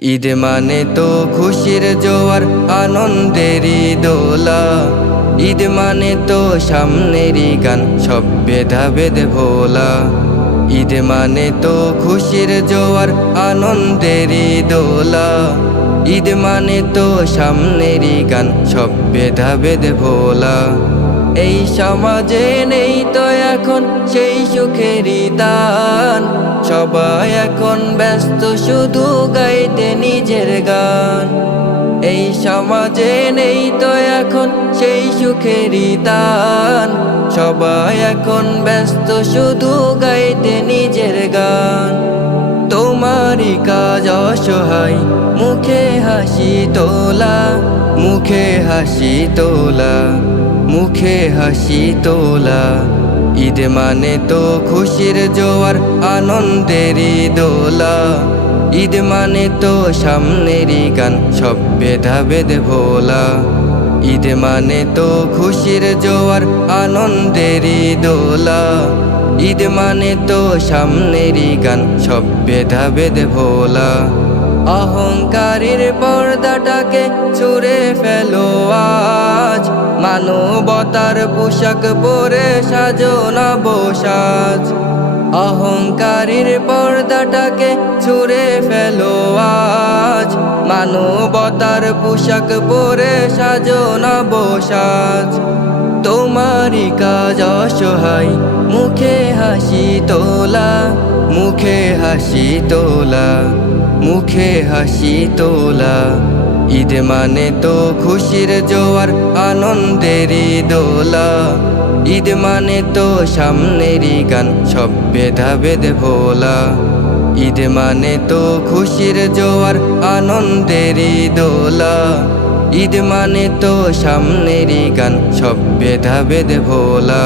ঈদ মানে তো খুশির জোয়ার আনন্দেরই দোলা ঈদ মানে তো সামনেরই গান, সব বেদে ভোলা। ঈদ মানে তো খুশির জোয়ার আনন্দেরই দোলা ঈদ মানে তো সামনেরই গান, সব বেদে ভোলা। এই সমাজে নেই তো এখন সেই সুখেরই দান। সবাই এখন ব্যস্ত, শুধু গাইতে নিজের গান। এই সমাজে নেই তো এখন সেই সুখেরই দান। সবাই এখন ব্যস্ত, শুধু গাইতে নিজের গান। তোমারই কাজ অসহায়, মুখে হাসি তোলা, মুখে হাসি তোলা। মুখে হাসি তোলা। ঈদ মানে তো খুশির জোয়ার, আনন্দেরই দোলা। ঈদ মানে তো সামনেরই গান, সব বেদে ভোলা। ঈদ মানে তো খুশির জোয়ার, আনন্দেরই দোলা। ঈদ মানে তো সামনেরই গান, সব বেধা বেদে ভোলা। অহংকারের পর্দাটাকে ছুঁড়ে ফেলো মানবতার পোশাক পরে সাজো না বসাজ। অহংকারীর পর্দাটাকে ছুঁড়ে ফেলো আজ। মানবতার পোশাক পরে সাজো না বসাজ। তোমারই কাজ অসহায়, মুখে হাসি তোলা, মুখে হাসি তোলা, মুখে হাসি তোলা। ঈদ মানে তো খুশির জোয়ার আনন্দেরই দোলা ঈদ মানে তো সামনেরই গান, সব বেধা বেদে ভোলা। ঈদ মানে তো খুশির জোয়ার আনন্দেরই দোলা ঈদ মানে তো সামনেরই গান, সব বেধা বেদে ভোলা।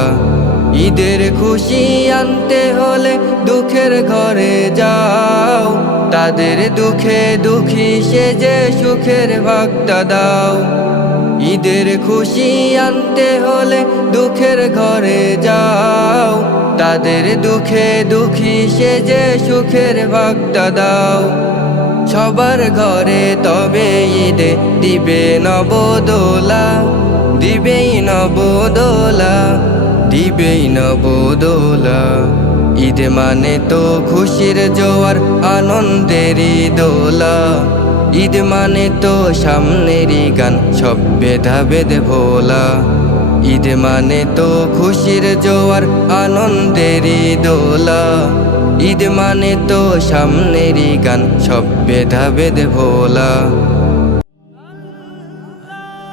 ঈদের খুশি আনতে হলে দুঃখের ঘরে যাও। তাদের দুঃখে দুঃখী সেজে সুখের ভাগটা দাও। ঈদের খুশি আনতে হলে দুঃখের ঘরে যাও। তাদের দুঃখে দুঃখী সেজে সুখের ভাগটা দাও। সবার ঘরে তবে ঈদে দিবে নবদোলা। দিবেই নবদোলা দিবেই নবদোলা। ঈদ মানে তো খুশির জোয়ার, আনন্দেরই দোলা। ঈদ মানে তো সামনেরই গান, সব বেধা বেদে ভোলা। ঈদ মানে তো খুশির জোয়ার, আনন্দেরই দোলা। ঈদ মানে তো সামনেরই গান, সব বেধা বেদে ভোলা।